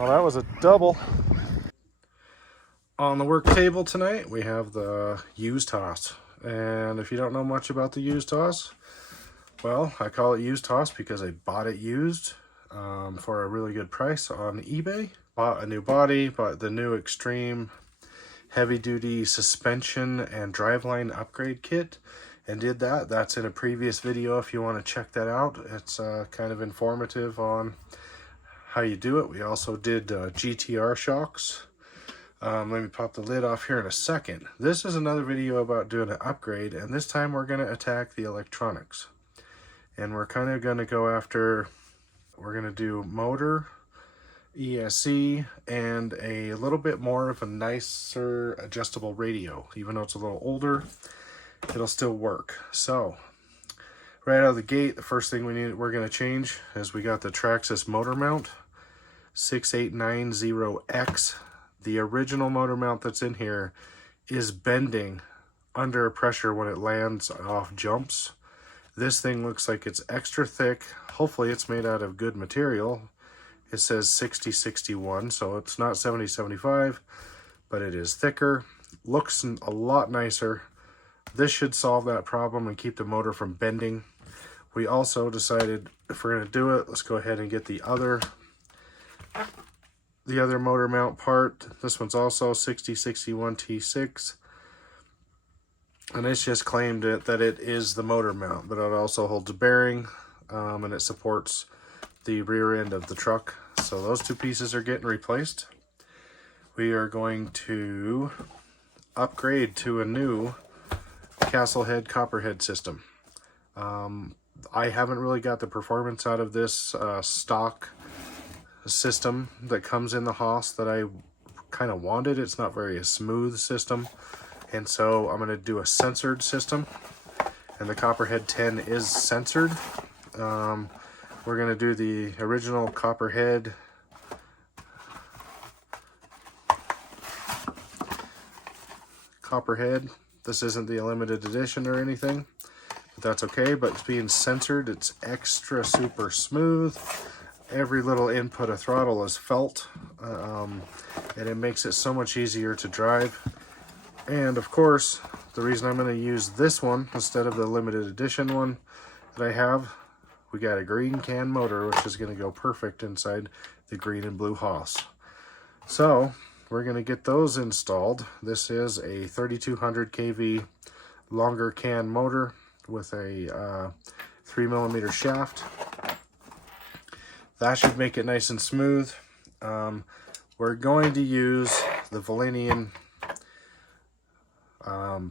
Well, that was a double. On the work table tonight, we have the used Hoss. And if you don't know much about the used Hoss, well, I call it used Hoss because I bought it used for a really good price on eBay. Bought a new body, bought the new Extreme heavy-duty suspension and driveline upgrade kit, and did that. That's in a previous video if you want to check that out. It's kind of informative on how you do it. We also did GTR shocks. Let me pop the lid off here in a second. This is another video about doing an upgrade, and this time we're going to attack the electronics. And we're kind of going to go after, we're going to do motor, ESC, and a little bit more of a nicer adjustable radio. Even though it's a little older, it'll still work. So, right out of the gate, the first thing we're going to change is we got the Traxxas motor mount, 6890X. The original motor mount that's in here is bending under pressure when it lands off jumps. This thing looks like it's extra thick. Hopefully it's made out of good material. It says 6061, so it's not 7075, but it is thicker. Looks a lot nicer. This should solve that problem and keep the motor from bending. We also decided if we're going to do it, let's go ahead and get the other motor mount part. This one's also 6061 T6, and it's just claimed that it is the motor mount, but it also holds a bearing, and it supports the rear end of the truck. So those two pieces are getting replaced. We are going to upgrade to a new Castlehead copperhead system. I haven't really got the performance out of this stock system that comes in the Hoss that I kind of wanted. It's not very a smooth system, and so I'm going to do a censored system, and the Copperhead 10 is censored. We're going to do the original Copperhead This isn't the limited edition or anything, but that's okay. But it's being censored, it's extra super smooth. Every little input of throttle is felt, and it makes it so much easier to drive. And of course, the reason I'm going to use this one instead of the limited edition one that I have, we got a green can motor, which is going to go perfect inside the green and blue Hoss. So we're going to get those installed. This is a 3200 kV longer can motor with a 3mm shaft. That should make it nice and smooth. We're going to use the Valenian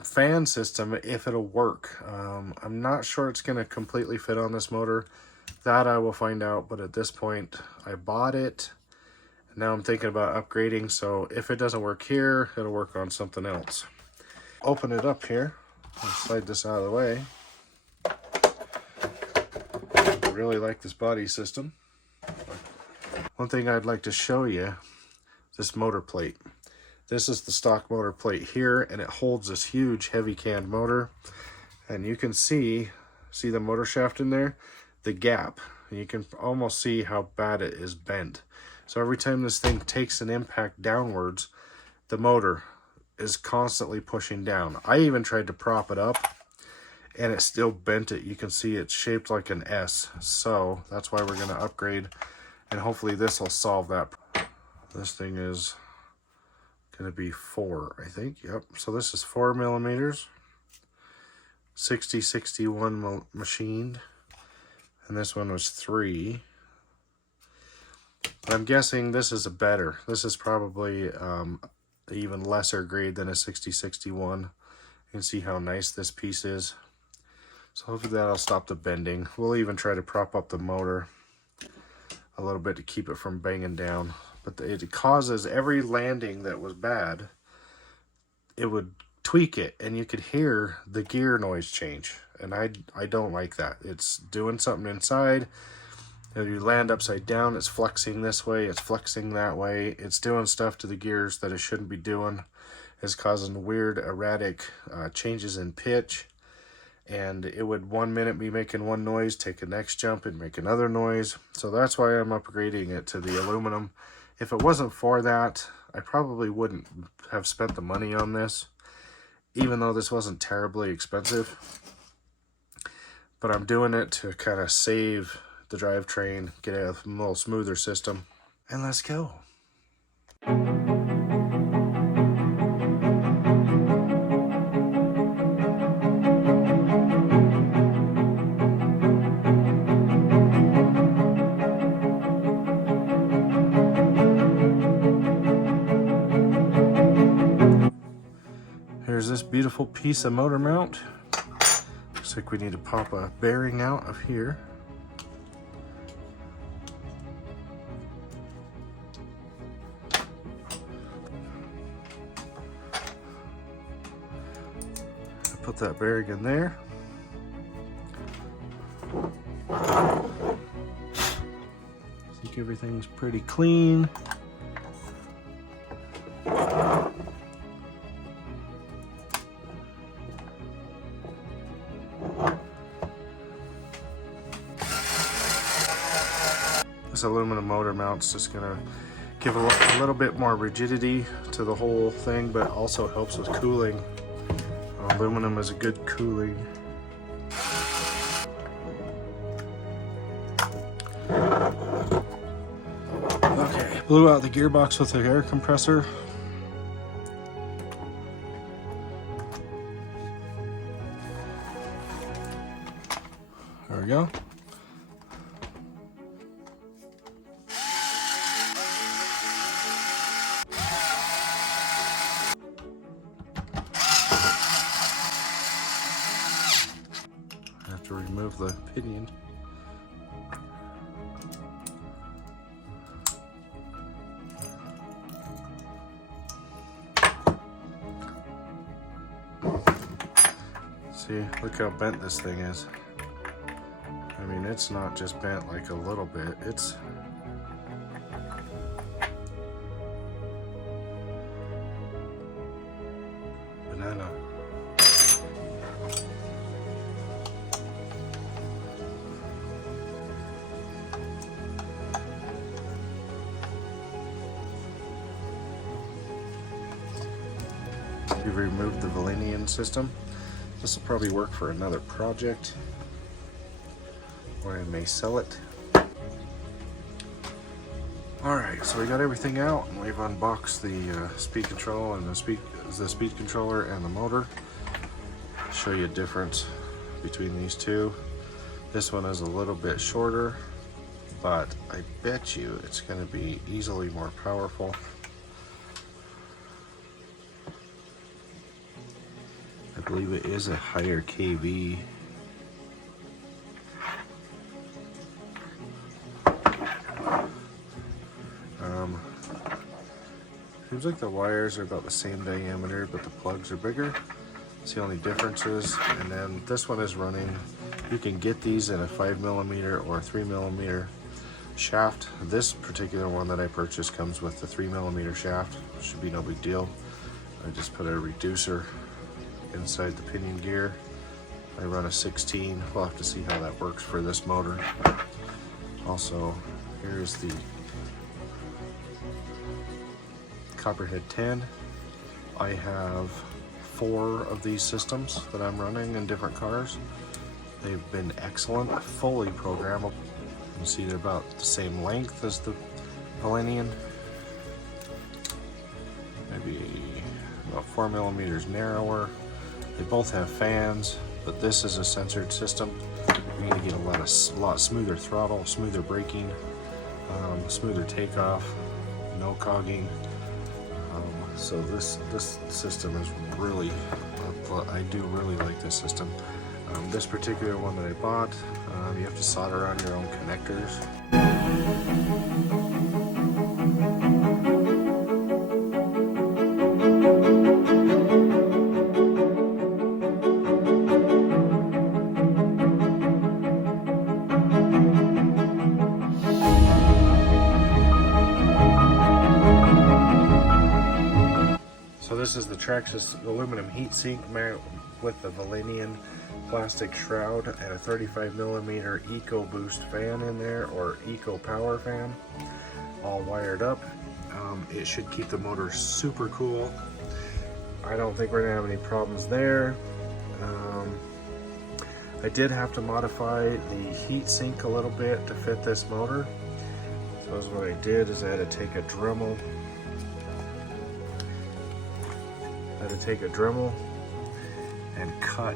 fan system if it'll work. I'm not sure it's going to completely fit on this motor. That I will find out, but at this point I bought it. Now I'm thinking about upgrading, so if it doesn't work here, it'll work on something else. Open it up here. I'll slide this out of the way. I really like this body system. One thing I'd like to show you, this motor plate. This is the stock motor plate here, and it holds this huge heavy canned motor. And you can see the motor shaft in there, the gap. And you can almost see how bad it is bent. So every time this thing takes an impact downwards, the motor is constantly pushing down. I even tried to prop it up, and it still bent it. You can see it's shaped like an S. So that's why we're going to upgrade. And hopefully this will solve that. This thing is going to be 4, I think. Yep. So this is 4mm, 6061 machined, and this one was 3. I'm guessing this is a better. This is probably even lesser grade than a 6061. You can see how nice this piece is. So hopefully that'll stop the bending. We'll even try to prop up the motor a little bit to keep it from banging down, but it causes every landing that was bad, it would tweak it, and you could hear the gear noise change, and I don't like that. It's doing something inside. If you land upside down, it's flexing this way, it's flexing that way, it's doing stuff to the gears that it shouldn't be doing. It's causing weird erratic changes in pitch, and it would 1 minute be making one noise, take a next jump and make another noise. So that's why I'm upgrading it to the aluminum. If it wasn't for that, I probably wouldn't have spent the money on this, even though this wasn't terribly expensive. But I'm doing it to kind of save the drivetrain, get a little smoother system, and let's go. Here's this beautiful piece of motor mount. Looks like we need to pop a bearing out of here. Put that bearing in there. I think everything's pretty clean. This aluminum motor mount's just gonna give a little bit more rigidity to the whole thing, but also helps with cooling. Aluminum is a good cooling. Okay, blew out the gearbox with the air compressor. There we go. To remove the pinion. See, look how bent this thing is. I mean, it's not just bent like a little bit, it's banana. We've removed the Valenian system. This will probably work for another project, or I may sell it. Alright, so we got everything out, and we've unboxed the speed control and the speed controller and the motor. I'll show you a difference between these two. This one is a little bit shorter, but I bet you it's going to be easily more powerful. I believe it is a higher kV. Seems like the wires are about the same diameter, but the plugs are bigger. It's the only differences. And then this one is running, you can get these in a 5mm or 3mm shaft. This particular one that I purchased comes with the 3mm shaft. Should be no big deal. I just put a reducer inside the pinion gear. I run a 16. We'll have to see how that works for this motor. Also, here's the copperhead 10. I have 4 of these systems that I'm running in different cars. They've been excellent, fully programmable. You can see they're about the same length as the Valenian. Maybe about 4mm narrower. They both have fans, but this is a censored system. You're going to get a lot smoother throttle, smoother braking, smoother takeoff, no cogging. So this system is really, I do really like this system. This particular one that I bought, you have to solder on your own connectors. So this is the Traxxas aluminum heatsink mount with the Valenian plastic shroud and a 35mm Eco Boost fan in there, or Eco Power fan, all wired up. It should keep the motor super cool. I don't think we're gonna have any problems there. I did have to modify the heat sink a little bit to fit this motor. So what I did is I had to take a Dremel. And cut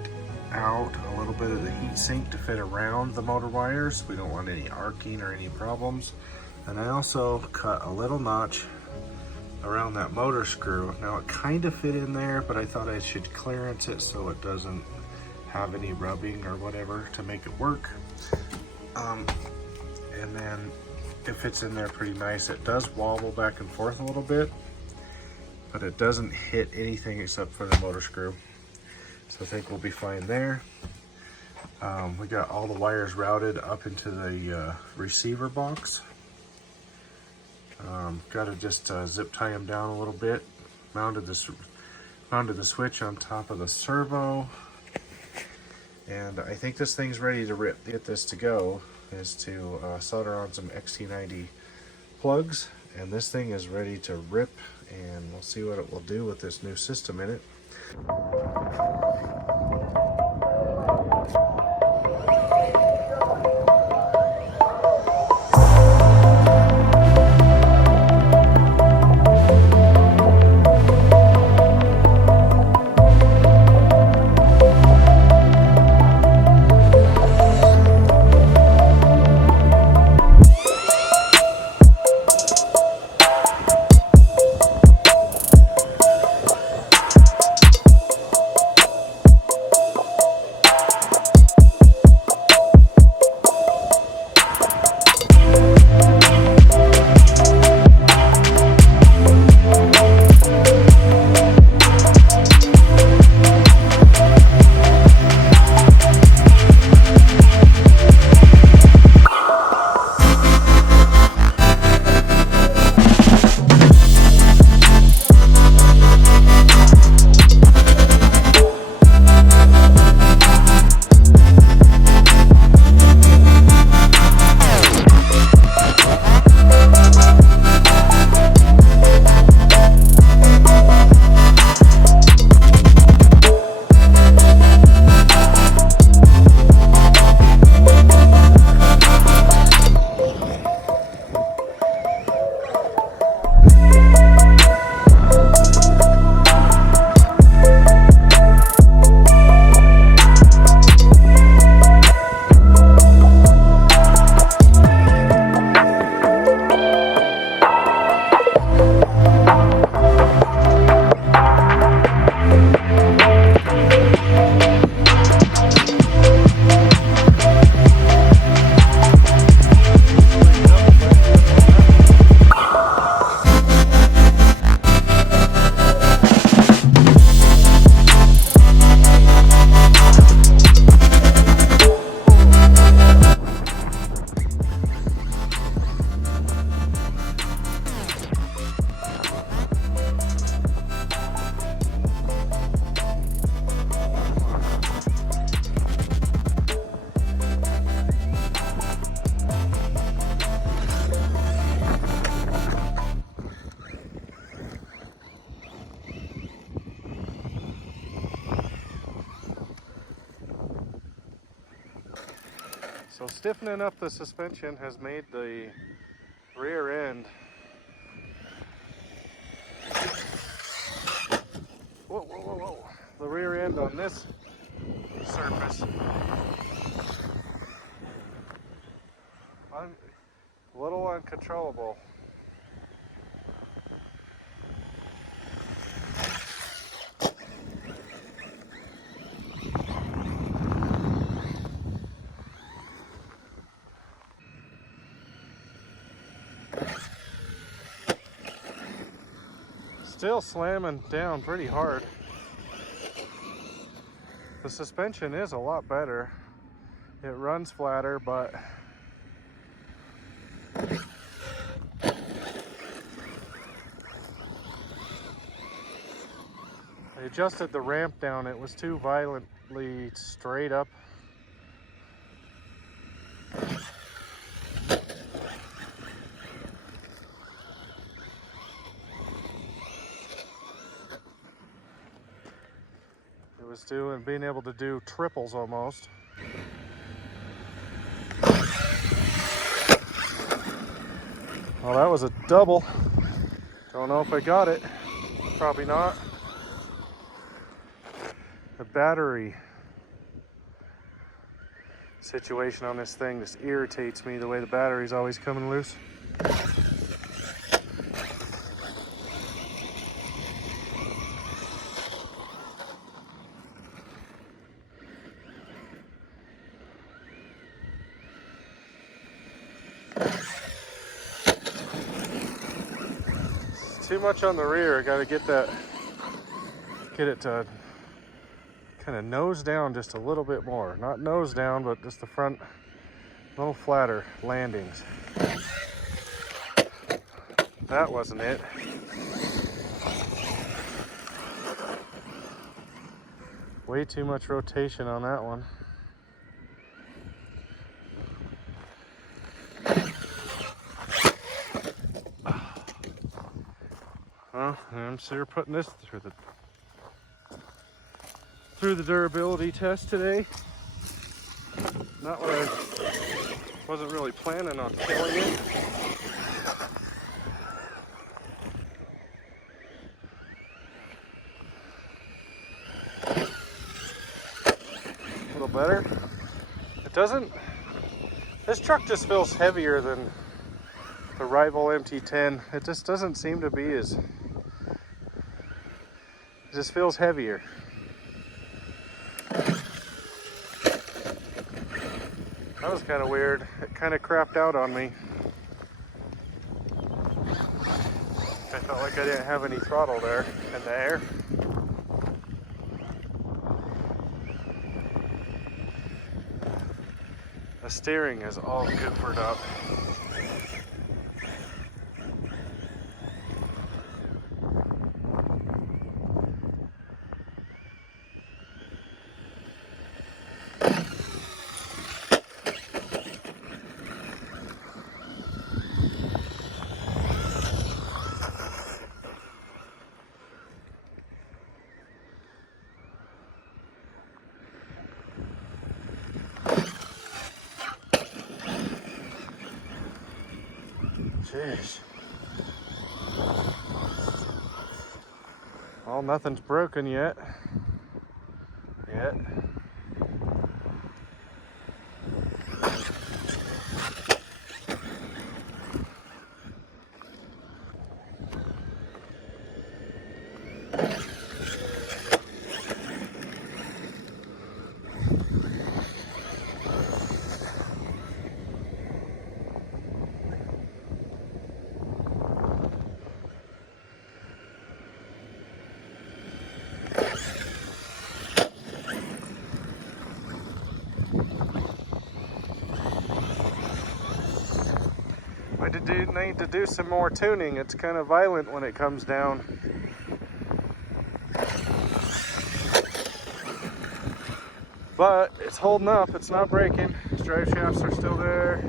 out a little bit of the heat sink to fit around the motor wires. We don't want any arcing or any problems. And I also cut a little notch around that motor screw. Now it kind of fit in there, but I thought I should clearance it so it doesn't have any rubbing or whatever to make it work. And then it fits in there pretty nice. It does wobble back and forth a little bit, but it doesn't hit anything except for the motor screw. So I think we'll be fine there. We got all the wires routed up into the receiver box. Got to just zip tie them down a little bit. Mounted the switch on top of the servo. And I think this thing's ready to rip. To get this to go is to solder on some XT90 plugs. And this thing is ready to rip, and we'll see what it will do with this new system in it. So stiffening up the suspension has made the rear end the rear end on this surface a little uncontrollable. Still slamming down pretty hard. The suspension is a lot better. It runs flatter, but I adjusted the ramp down. It was too violently straight up. it's doing, being able to do triples almost. Well, that was a double. Don't know if I got it. Probably not. The battery situation on this thing just irritates me, the way the battery's always coming loose. Too much on the rear. I gotta get it to kind of nose down just a little bit more. Not nose down, but just the front, a little flatter landings. That wasn't it. Way too much rotation on that one. Well, I'm sure putting this through the durability test today. Not what I wasn't really planning on killing it. A little better. It doesn't. This truck just feels heavier than the rival MT10. It just doesn't seem to be as. It just feels heavier. That was kind of weird. It kind of crapped out on me. I felt like I didn't have any throttle there in the air. The steering is all goofered up. Jeez. Well, nothing's broken yet. I need to do some more tuning. It's kind of violent when it comes down. But it's holding up, it's not breaking. These drive shafts are still there.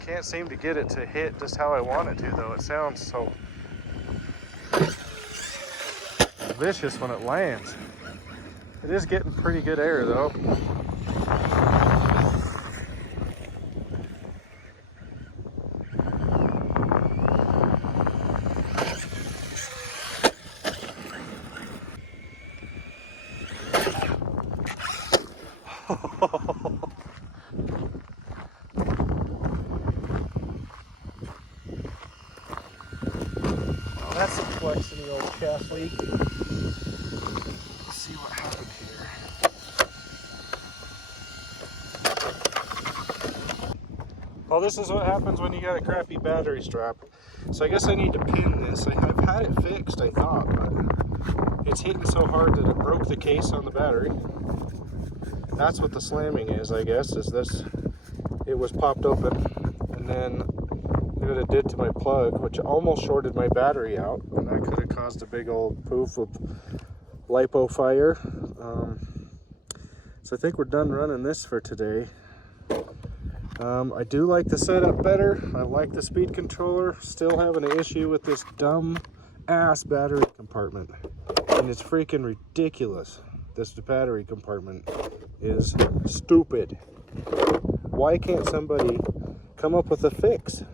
Can't seem to get it to hit just how I want it to though. It sounds so vicious when it lands. It is getting pretty good air though. That's some flex in the old shaft leak. Let's see what happened here. Well, this is what happens when you got a crappy battery strap. So I guess I need to pin this. I've had it fixed, I thought, but it's hitting so hard that it broke the case on the battery. That's what the slamming is, I guess, is this. It was popped open, and then look what it did to my plug, which almost shorted my battery out, and that could have caused a big old poof of lipo fire. So I think we're done running this for today. I do like the setup better. I like the speed controller. Still having an issue with this dumb ass battery compartment. And it's freaking ridiculous. This battery compartment is stupid. Why can't somebody come up with a fix?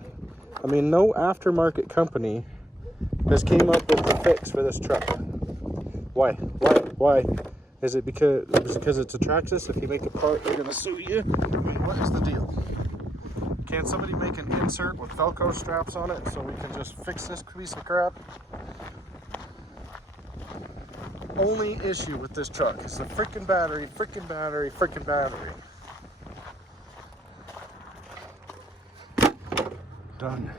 I mean, no aftermarket company has came up with the fix for this truck. Why? Is it because it's a Traxxas? If you make a part, they're gonna sue you? I mean, what is the deal? Can't somebody make an insert with Velcro straps on it so we can just fix this piece of crap? Only issue with this truck is the freaking battery. Done.